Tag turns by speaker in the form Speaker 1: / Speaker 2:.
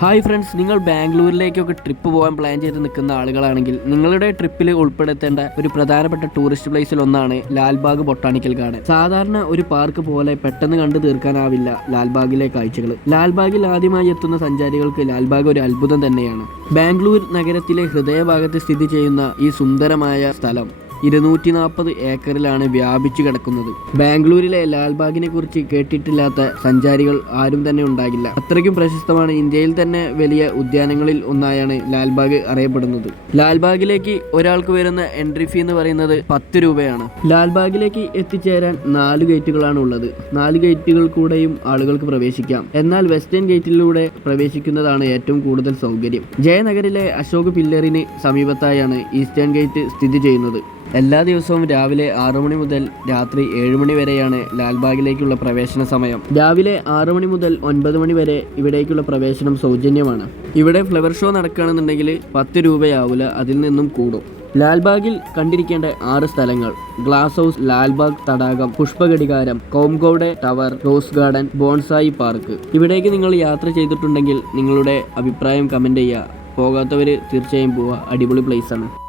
Speaker 1: Hi friends നിങ്ങൾ ബാംഗ്ലൂരിലേക്കൊക്കെ trip പോകാൻ plan ചെയ്ത് നിൽക്കുന്ന ആളുകളാണെങ്കിൽ നിങ്ങളുടെ ട്രിപ്പിൽ ഉൾപ്പെടുത്തേണ്ട ഒരു പ്രധാനപ്പെട്ട ടൂറിസ്റ്റ് പ്ലേസിൽ ഒന്നാണ് ലാൽബാഗ് ബൊട്ടാണിക്കൽ ഗാർഡൻ. സാധാരണ ഒരു പാർക്ക് പോലെ പെട്ടെന്ന് കണ്ടു തീർക്കാനാവില്ല ലാൽബാഗിലെ കാഴ്ചകൾ ലാൽബാഗിൽ ആദ്യമായി എത്തുന്ന സഞ്ചാരികൾക്ക് ലാൽബാഗ് ഒരു അത്ഭുതം തന്നെയാണ്. ബാംഗ്ലൂർ നഗരത്തിലെ ഹൃദയഭാഗത്ത് സ്ഥിതി ചെയ്യുന്ന ഈ സുന്ദരമായ സ്ഥലം ഇരുന്നൂറ്റി നാൽപ്പത് ഏക്കറിലാണ് വ്യാപിച്ചു കിടക്കുന്നത്. ബാംഗ്ലൂരിലെ ലാൽബാഗിനെ കുറിച്ച് കേട്ടിട്ടില്ലാത്ത സഞ്ചാരികൾ ആരും തന്നെ ഉണ്ടാകില്ല. അത്രയ്ക്കും പ്രശസ്തമാണ് ഇന്ത്യയിൽ തന്നെ വലിയ ഉദ്യാനങ്ങളിൽ ഒന്നായാണ് ലാൽബാഗ് അറിയപ്പെടുന്നത്. ലാൽബാഗിലേക്ക് ഒരാൾക്ക് വരുന്ന എൻട്രി ഫീ എന്ന് പറയുന്നത് പത്ത് രൂപയാണ്. ലാൽബാഗിലേക്ക് എത്തിച്ചേരാൻ നാല് ഗേറ്റുകളാണ് ഉള്ളത്. നാല് ഗേറ്റുകൾ കൂടെയും ആളുകൾക്ക് പ്രവേശിക്കാം. എന്നാൽ വെസ്റ്റേൺ ഗേറ്റിലൂടെ പ്രവേശിക്കുന്നതാണ് ഏറ്റവും കൂടുതൽ സൗകര്യം. ജയനഗറിലെ അശോക് പില്ലറിന് സമീപത്തായാണ് ഈസ്റ്റേൺ ഗേറ്റ് സ്ഥിതി ചെയ്യുന്നത്. എല്ലാ ദിവസവും രാവിലെ ആറു മണി മുതൽ രാത്രി ഏഴ് മണി വരെയാണ് ലാൽബാഗിലേക്കുള്ള പ്രവേശന സമയം. രാവിലെ ആറു മണി മുതൽ ഒൻപത് മണി വരെ ഇവിടേക്കുള്ള പ്രവേശനം സൗജന്യമാണ്. ഇവിടെ ഫ്ലവർ ഷോ നടക്കുകയാണെന്നുണ്ടെങ്കിൽ പത്ത് രൂപയാവില്ല അതിൽ നിന്നും കൂടും. ലാൽബാഗിൽ കണ്ടിരിക്കേണ്ട ആറ് സ്ഥലങ്ങൾ. ഗ്ലാസ് ഹൗസ് ലാൽബാഗ് തടാകം പുഷ്പഘടികാരം കോംകോടെ tower rose garden bonsai park. ഇവിടേക്ക് നിങ്ങൾ യാത്ര ചെയ്തിട്ടുണ്ടെങ്കിൽ നിങ്ങളുടെ അഭിപ്രായം കമന്റ് ചെയ്യുക. പോകാത്തവർ തീർച്ചയായും പോവുക. അടിപൊളി ആണ്.